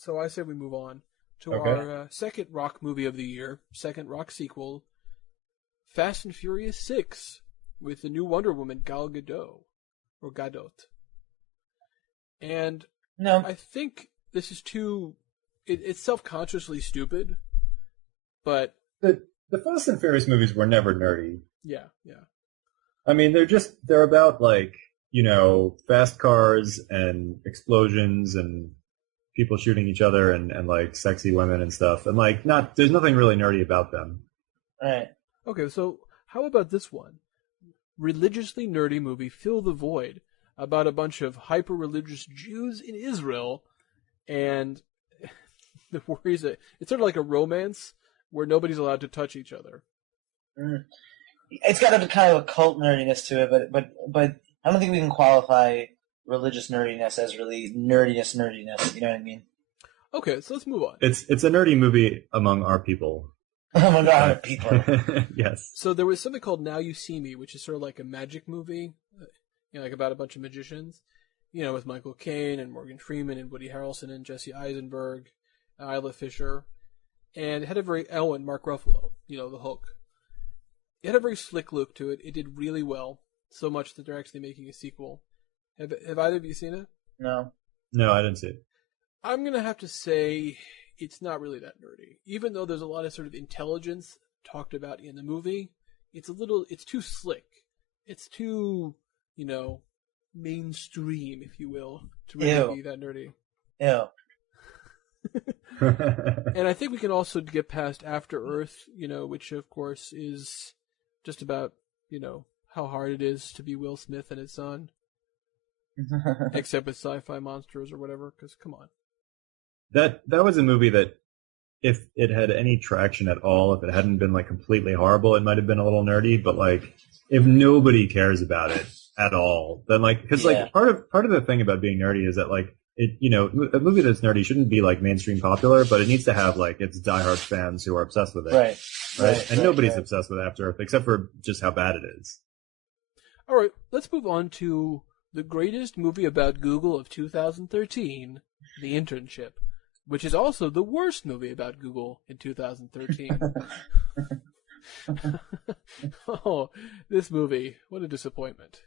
So I say we move on to Okay. our second rock movie of the year, second rock sequel, Fast and Furious 6, with the new Wonder Woman, Gal Gadot, or Gadot. And No. I think this is it's self-consciously stupid, but The Fast and Furious movies were never nerdy. yeah, yeah. I mean, they're about like, fast cars and explosions and people shooting each other and like sexy women and stuff. And like there's nothing really nerdy about them. Right. Okay, so how about this one? Religiously nerdy movie, Fill the Void, about a bunch of hyper-religious Jews in Israel, and the worries that it's sort of like a romance where nobody's allowed to touch each other. Mm. It's got a kind of a cult nerdiness to it, but I don't think we can qualify religious nerdiness as really nerdiness. You know what I mean? Okay, so let's move on. It's a nerdy movie among our people. Oh my god, people. Yes. So there was something called Now You See Me, which is sort of like a magic movie, like about a bunch of magicians, with Michael Caine and Morgan Freeman and Woody Harrelson and Jesse Eisenberg, Isla Fisher, and it had a very Mark Ruffalo, the Hulk. It had a very slick look to it. It did really well, so much that they're actually making a sequel. Have either of you seen it? No. No, I didn't see it. I'm gonna have to say it's not really that nerdy. Even though there's a lot of sort of intelligence talked about in the movie, it's too slick. It's too, mainstream, if you will, to really be that nerdy. Ew. And I think we can also get past After Earth, which of course is just about, how hard it is to be Will Smith and his son. Except with sci-fi monsters or whatever, because come on. That was a movie that, if it had any traction at all, if it hadn't been like completely horrible, it might have been a little nerdy. But like, if nobody cares about it at all, then like, because like part of the thing about being nerdy is that like a movie that's nerdy shouldn't be like mainstream popular, but it needs to have like its diehard fans who are obsessed with it. Right. And nobody's obsessed with After Earth except for just how bad it is. All right, let's move on to the greatest movie about Google of 2013, The Internship, which is also the worst movie about Google in 2013. Oh, this movie, what a disappointment.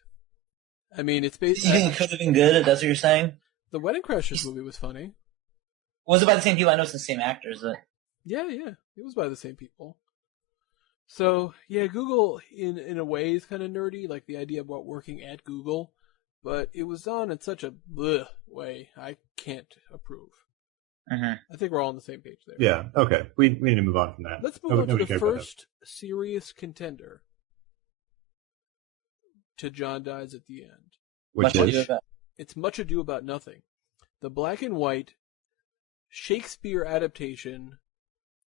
I mean, it's basically... You think it could have been good? That's what you're saying? The Wedding Crashers movie was funny. Was it by the same people? I know it's the same actors. But... Yeah, it was by the same people. So, yeah, Google, in a way, is kind of nerdy, like the idea about working at Google, but it was done in such a bleh way, I can't approve. Mm-hmm. I think we're all on the same page there. Yeah, okay. We need to move on from that. Let's move on to the first serious contender to John Dies at the End. Which is? It's Much Ado About Nothing. The black and white Shakespeare adaptation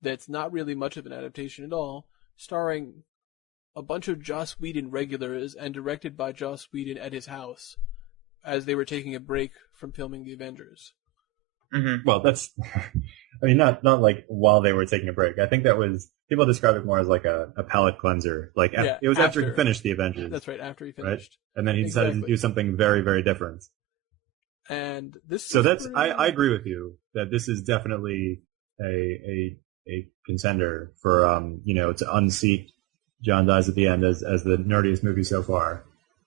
that's not really much of an adaptation at all, starring a bunch of Joss Whedon regulars and directed by Joss Whedon at his house as they were taking a break from filming The Avengers. Mm-hmm. Well, that's, I mean, not like while they were taking a break. I think that was, people describe it more as like a palate cleanser. Like, it was after he finished The Avengers. That's right, after he finished. Right? And then he decided to do something very, very different. And this So that's, I agree with you that this is definitely a contender for, to unseat John Dies at the End as the nerdiest movie so far.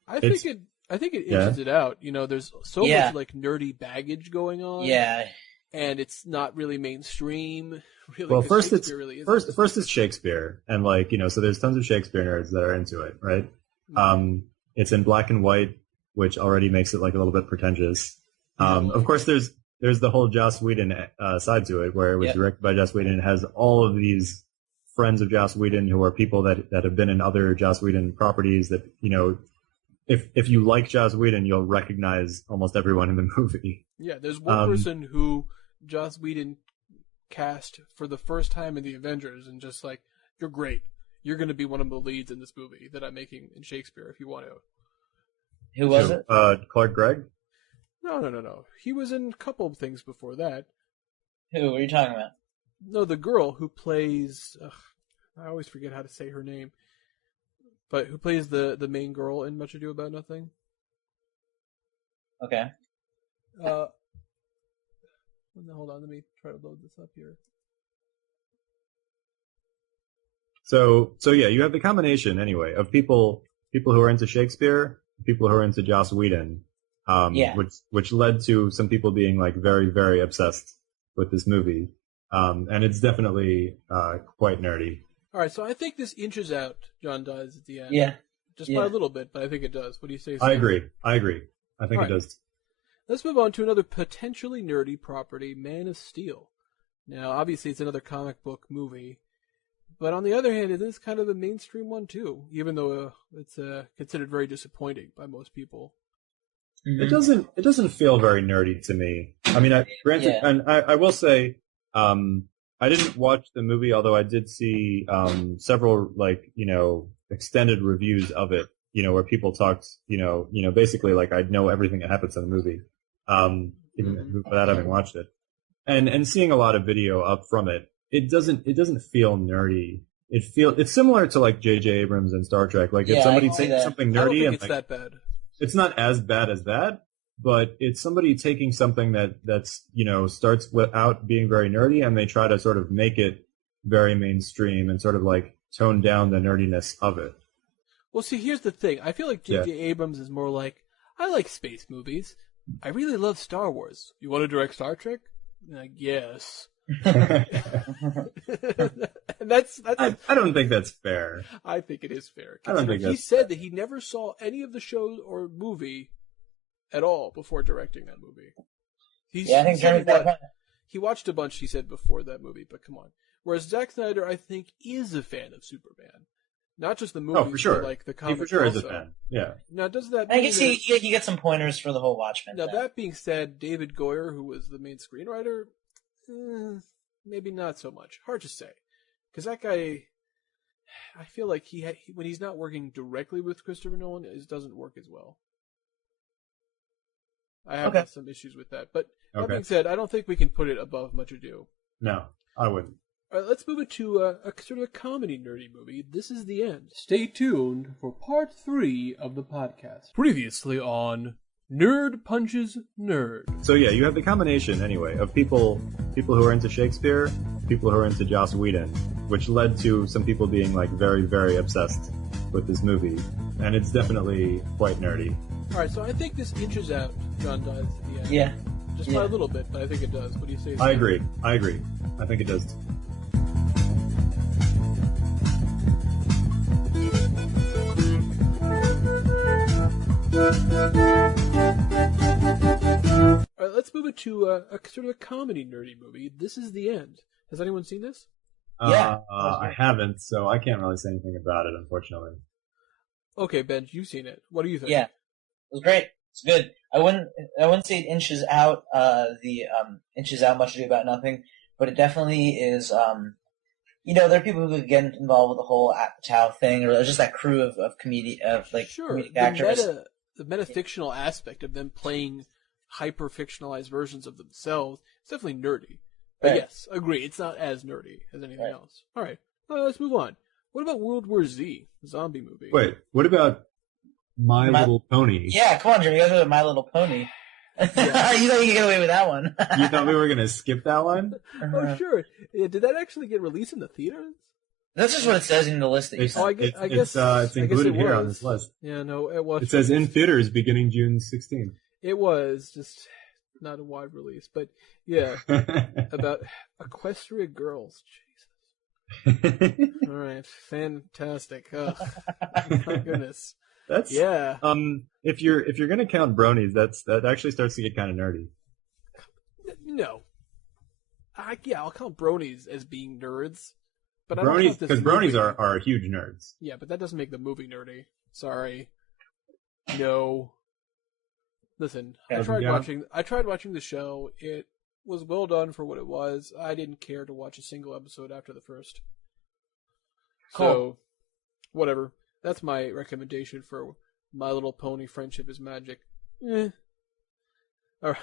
I think it inches it out. There's so much like nerdy baggage going on. Yeah. And it's not really mainstream. Really, well, first it's Shakespeare, and like so there's tons of Shakespeare nerds that are into it, right? Mm-hmm. It's in black and white, which already makes it like a little bit pretentious. Of course, there's the whole Joss Whedon side to it, where it was directed by Joss Whedon. It has all of these friends of Joss Whedon who are people that have been in other Joss Whedon properties that if you like Joss Whedon, you'll recognize almost everyone in the movie. Yeah, there's one person who Joss Whedon cast for the first time in The Avengers, and just like, you're great. You're going to be one of the leads in this movie that I'm making in Shakespeare if you want to. Who was it? Clark Gregg? No. He was in a couple of things before that. Who are you talking about? No, the girl who plays... I always forget how to say her name. But who plays the main girl in Much Ado About Nothing? Okay. Hold on, let me try to load this up here. So yeah, you have the combination anyway of people who are into Shakespeare, people who are into Joss Whedon, which led to some people being like very, very obsessed with this movie. And it's definitely quite nerdy. All right, so I think this inches out John Dies at the end. Yeah. Just by a little bit, but I think it does. What do you say, Sam? I agree. I think All it does. Let's move on to another potentially nerdy property, Man of Steel. Now, obviously, it's another comic book movie, but on the other hand, it is kind of a mainstream one too, even though it's considered very disappointing by most people. Mm-hmm. It doesn't feel very nerdy to me. I mean, and I will say, I didn't watch the movie, although I did see several extended reviews of it, where people talked, basically like I know everything that happens in the movie, even without having watched it, and seeing a lot of video up from it. It doesn't feel nerdy. It's similar to like J.J. Abrams and Star Trek. Like if somebody takes something nerdy, I don't think and it's that bad. It's not as bad as that, but it's somebody taking something that's starts without being very nerdy, and they try to sort of make it very mainstream and sort of like tone down the nerdiness of it. Well, see, here's the thing. I feel like J.J. Abrams is more like, I like space movies. I really love Star Wars. You want to direct Star Trek? Like, yes. that's I don't think that's fair. I think it is fair. I don't think he said that he never saw any of the show or movie at all before directing that movie. He watched a bunch, he said, before that movie, but come on. Whereas Zack Snyder, I think, is a fan of Superman. Not just the movie, for sure. But like the comics. He for sure also. Is a fan. Yeah. Now, does that? I guess he gets some pointers for the whole Watchmen. Now, that being said, David Goyer, who was the main screenwriter, maybe not so much. Hard to say, because that guy, I feel like when he's not working directly with Christopher Nolan, it doesn't work as well. I have had some issues with that, but that being said, I don't think we can put it above Much Ado. No, I wouldn't. All right, let's move it to a sort of a comedy nerdy movie. This is the end. Stay tuned for part 3 of the podcast. Previously on Nerd Punches Nerd. So yeah, you have the combination anyway of people who are into Shakespeare, people who are into Joss Whedon, which led to some people being like very, very obsessed with this movie, and it's definitely quite nerdy. All right, so I think this inches out John Dies at the end. Yeah. Just by a little bit, but I think it does. What do you say? I agree. I think it does. All right, let's move it to a sort of a comedy nerdy movie. This is the end. Has anyone seen this? I haven't, so I can't really say anything about it, unfortunately. Okay, Ben, you've seen it. What do you think? Yeah, it was great. It's good. I wouldn't say it inches out inches out Much Ado About Nothing, but it definitely is. There are people who could get involved with the whole Apatow thing, or just that crew of comedic actors. The metafictional aspect of them playing hyper-fictionalized versions of themselves is definitely nerdy. But yes, agree, it's not as nerdy as anything else. All right, let's move on. What about World War Z, the zombie movie? Wait, what about My Little Pony? Yeah, come on, Jimmy, you guys know My Little Pony. Yeah. You thought you could get away with that one. You thought we were going to skip that one? Oh, sure. Did that actually get released in the theaters? That's just what it says in the list that you sent. It's included here on this list. Yeah, no, it was. It says in theaters beginning June 16th. It was just not a wide release, but yeah, about Equestria girls. Jesus. All right, fantastic. Oh, my goodness. That's If you're gonna count bronies, that actually starts to get kind of nerdy. No. I'll count bronies as being nerds. But bronies, because bronies are huge nerds. Yeah, but that doesn't make the movie nerdy. Sorry. No. Listen, I tried watching the show. It was well done for what it was. I didn't care to watch a single episode after the first. Cool. So, whatever. That's my recommendation for My Little Pony Friendship is Magic. All right.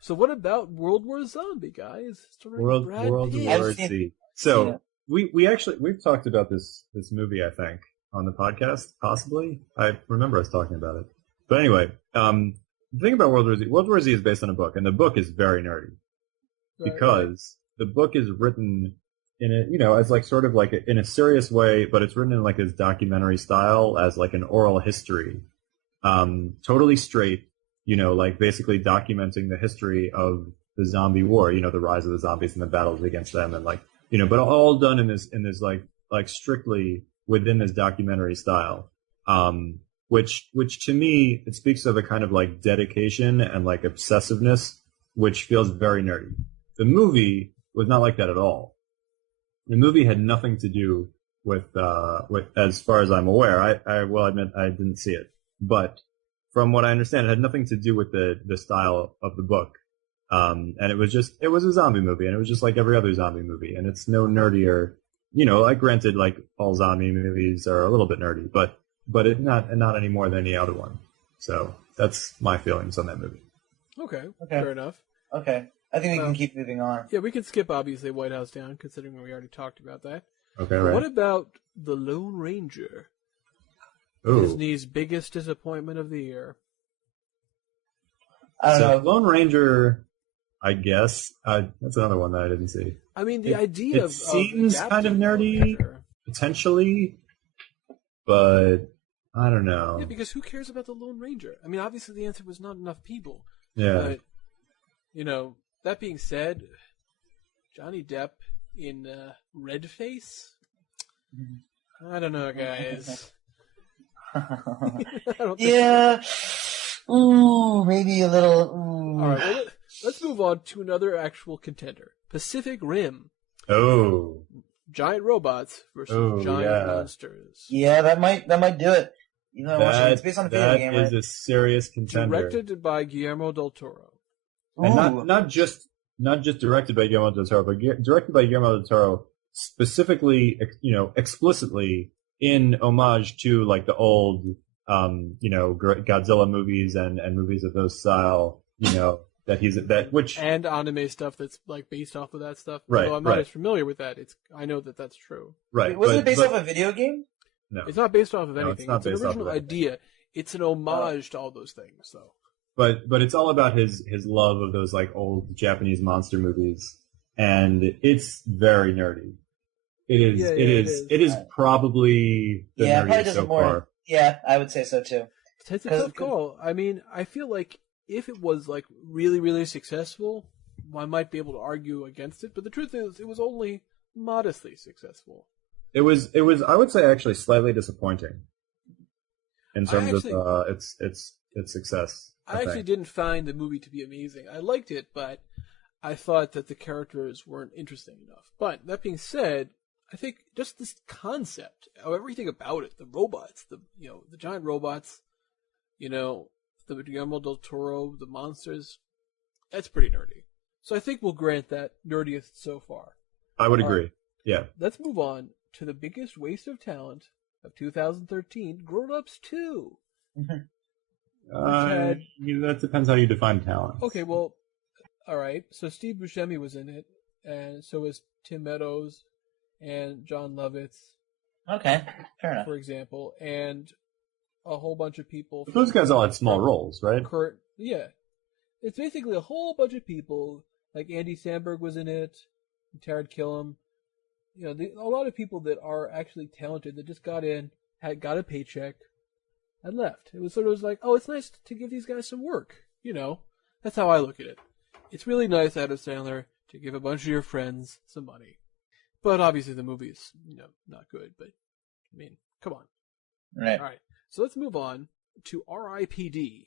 So what about World War Zombie, guys? World War Z. So we've talked about this movie, I think, on the podcast, possibly. I remember us talking about it. But anyway, the thing about World War Z is based on a book, and the book is very nerdy. because the book is written in a, as like sort of like in a serious way, but it's written in like this documentary style as like an oral history, totally straight, like basically documenting the history of the zombie war, the rise of the zombies and the battles against them, and like, but all done in this like strictly within this documentary style, which to me, it speaks of a kind of like dedication and like obsessiveness, which feels very nerdy. The movie was not like that at all. The movie had nothing to do with as far as I'm aware. I will admit I didn't see it, but from what I understand, it had nothing to do with the style of the book. And it was a zombie movie, and it was just like every other zombie movie, and it's no nerdier, like granted, like all zombie movies are a little bit nerdy, but it not any more than any other one. So that's my feelings on that movie. Okay. Fair enough. Okay. I think we can keep moving on. Yeah, we can skip, obviously, White House Down, considering we already talked about that. Okay, right. What about The Lone Ranger? Ooh. Disney's biggest disappointment of the year. I don't know. Lone Ranger, I guess. That's another one that I didn't see. I mean, the idea it seems kind of nerdy, potentially, but I don't know. Yeah, because who cares about the Lone Ranger? I mean, obviously the answer was not enough people. Yeah. But, that being said, Johnny Depp in Red Face? I don't know, guys. Yeah. Ooh, maybe a little. Ooh. All right, well, let's move on to another actual contender. Pacific Rim. Oh. Giant robots versus giant monsters. Yeah, that might do it. It's based on a video game, right? That is a serious contender. Directed by Guillermo del Toro. And not just directed by Guillermo del Toro, but directed by Guillermo del Toro specifically, explicitly in homage to like the old, Godzilla movies and movies of those style, and anime stuff that's like based off of that stuff. Right. Although I'm not as familiar with that. I know that that's true. Right. Was it based off a video game? No, it's not based off of anything. It's an original idea. It's an homage to all those things. So. But it's all about his love of those like old Japanese monster movies, and it's very nerdy. It is probably the nerdiest so far. Yeah, I would say so too. It's a tough call. I mean, I feel like if it was like really, really successful, I might be able to argue against it. But the truth is, it was only modestly successful. It was. I would say actually slightly disappointing in terms of its success. I actually didn't find the movie to be amazing. I liked it, but I thought that the characters weren't interesting enough. But that being said, I think just this concept, everything about it, the robots, the giant robots, the Guillermo del Toro, the monsters, that's pretty nerdy. So I think we'll grant that nerdiest so far. I would agree. Yeah. Let's move on to the biggest waste of talent of 2013, Grown Ups 2. That depends how you define talent. Okay, well, all right. So Steve Buscemi was in it, and so was Tim Meadows and John Lovitz. Okay, fair enough. For example, and a whole bunch of people. But those guys all had small roles, right? Yeah. It's basically a whole bunch of people. Like Andy Samberg was in it, and Taran Killam. A lot of people that are actually talented that just got in, got a paycheck, and left. It was like, oh, it's nice to give these guys some work. That's how I look at it. It's really nice, Adam Sandler, to give a bunch of your friends some money. But obviously the movie is, not good. But, I mean, come on. Right. All right. So let's move on to R.I.P.D.